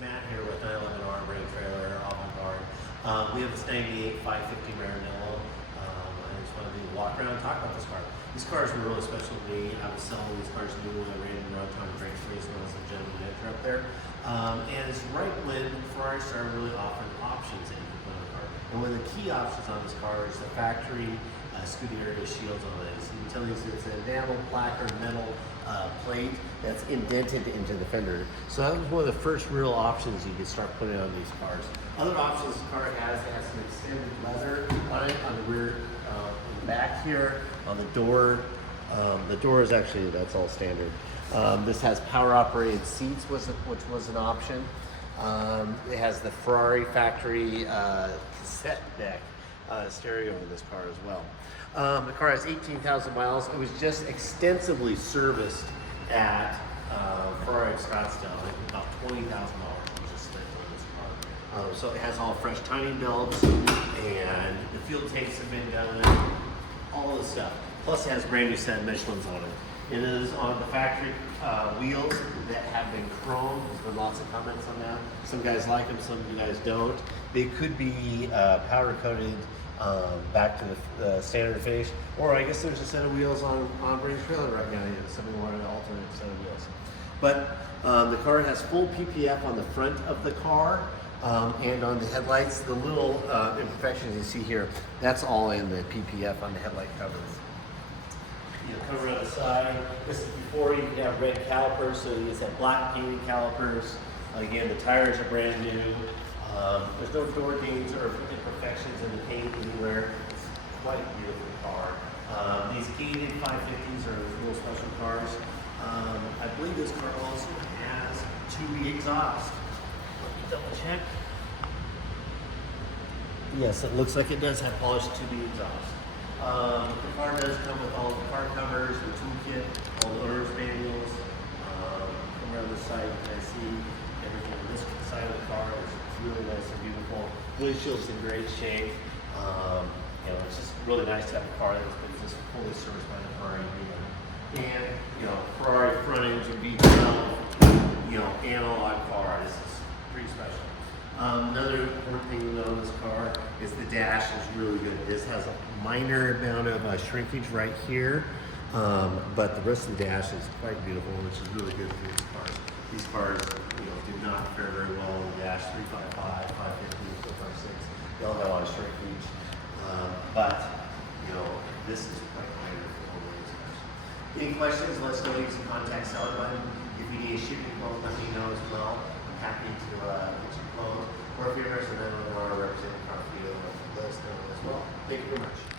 Matt here with 911R Brake Trailer, Avant-Garde. We have this 98 550 Maranello. I just wanted to walk around and talk about this car. These cars were really special to me. I was selling these cars new when I ran the road time brake race when I was a general manager up there. And it's right when Ferrari started really offering options that you could put on the car. And one of the key options on this car is the factory Scudi area shields on it. So you can tell it's an enamel placard metal plate that's indented into the fender. So that was one of the first real options you could start putting on these cars. Other options this car has, it has some extended leather on it, on the rear, in the back here, on the door. The door is actually, that's all standard. This has power operated seats, which was an option. It has the Ferrari factory cassette deck stereo in this car as well. The car has 18,000 miles. It was just extensively serviced at Ferrari of Scottsdale. I think about $20,000 was just spent on this car. So it has all fresh timing belts, and the fuel tanks have been done, all this stuff. Plus it has brand new set of Michelin's on it. It is on the factory wheels that have been chromed. There's been lots of comments on that. Some guys like them, some of you guys don't. They could be powder coated back to the standard finish, or I guess there's a set of wheels on Brake Trailer right now. Somebody wanted an alternate set of wheels. But the car has full PPF on the front of the car, and on the headlights. The little imperfections you see here, that's all in the PPF on the headlight covers. Cover on the side. This is before you can have red calipers, so you just have black painted calipers. Again, the tires are brand new. There's no door dings or imperfections in the paint anywhere. It's quite a beautiful car. These gated 550s are real special cars. I believe this car also has 2B exhaust. Let me double check. Yes, it looks like it does have polished 2B exhaust. The car does come with all the car covers, the toolkit, all the owner's manuals. Come around this side, you can see everything on this side of the car. It's really nice and beautiful. Windshield's in great shape. It's just really nice to have a car that's been just fully serviced by the Ferrari dealer. And, Ferrari front engine V12, analog car. This is pretty special. Another important thing to know on this car is the dash is really good. This has a minor amount of shrinkage right here, but the rest of the dash is quite beautiful, which is really good for these cars. These cars, do not fare very well on the dash. 355, 550, 456. They all have a lot of shrinkage, but this is quite minor for all these cars. Any questions? Let us know. You can contact Seller Button. If you need a shipping quote, let me know as well. I'm happy to get you quote. Or if you're interested in our representing car for you, let us know as well. Thank you very much.